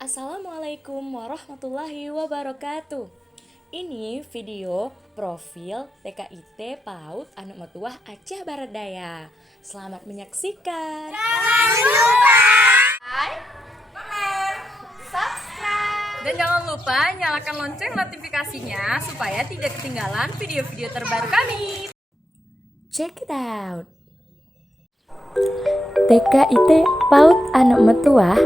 Assalamualaikum warahmatullahi wabarakatuh. Ini video profil TKIT PAUD Anu Metuah Aceh Barat Daya. Selamat menyaksikan. Jangan lupa like, comment, subscribe. Dan jangan lupa nyalakan lonceng notifikasinya supaya tidak ketinggalan video-video terbaru kami. Check it out. TKIT PAUD Anu Metuah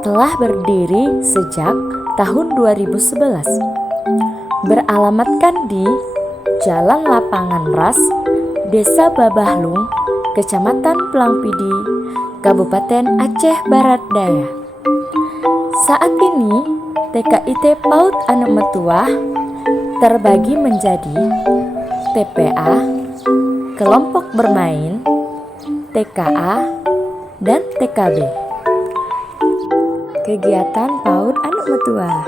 telah berdiri sejak tahun 2011. Beralamatkan di Jalan Lapangan Ras, Desa Babahlung, Kecamatan Pelangpidi, Kabupaten Aceh Barat Daya. Saat ini, TKIT PAUD Anu Metuah terbagi menjadi TPA, Kelompok Bermain, TKA, dan TKB. Kegiatan PAUD Anu Metuah.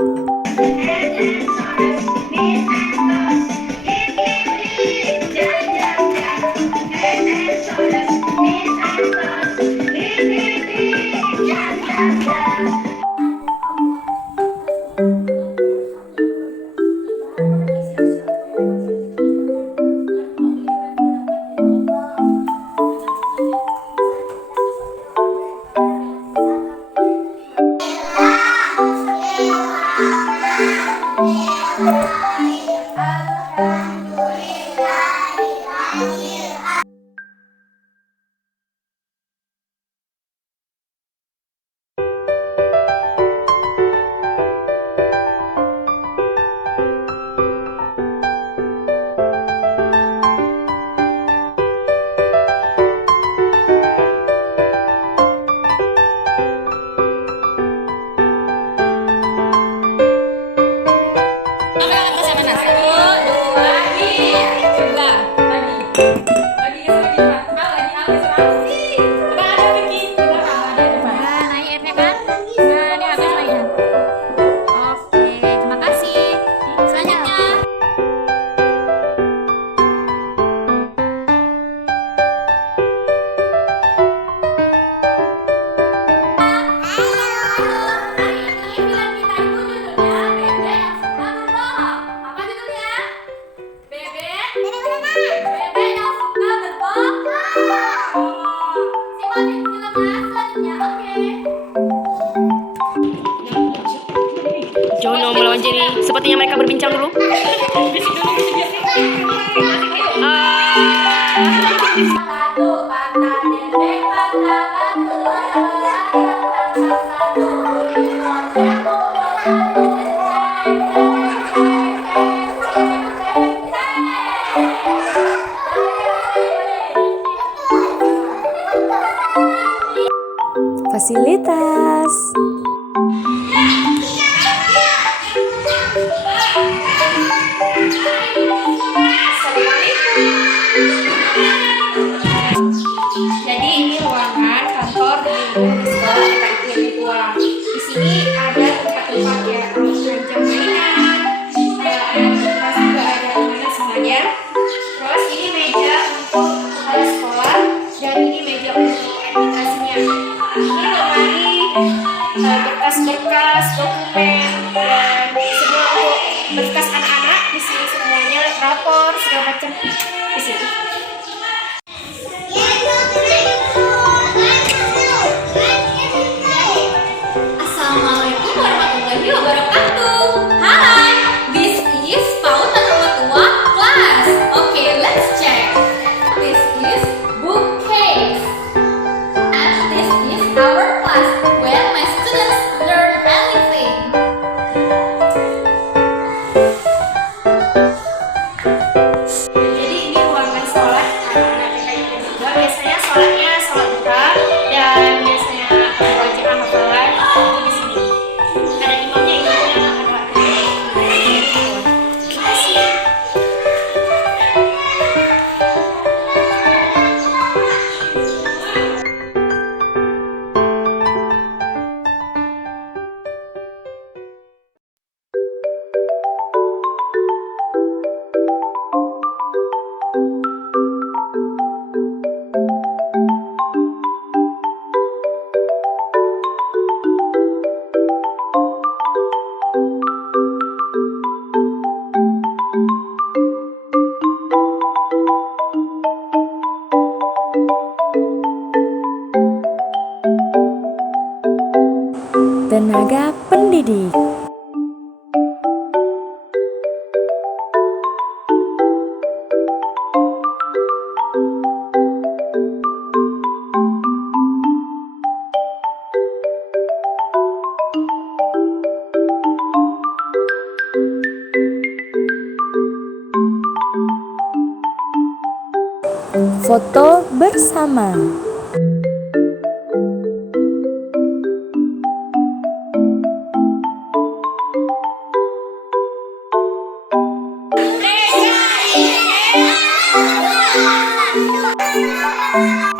Jono melawan Jenny. Sepertinya mereka berbincang dulu. Fasilitas. Jadi ini ruangan kantor di sekolah TKIT Metuah. Di sini ada tempat-tempat ya, jam mainan, terus juga ada mainan semuanya. Terus ini meja untuk kepala sekolah dan ini meja untuk administrasinya. Ini lemari berkas-berkas, dokumen dan semua untuk berkas anak-anak di sini semuanya, rapor segala macam di sini. Assalamualaikum warahmatullahi wabarakatuh. Hai, this is PAUD Anu Metuah class. Okay, let's check. This is bookcase, and this is our class where my students learn anything. Jadi ini ruangan sekolah tenaga pendidik. Foto bersama. Desa ini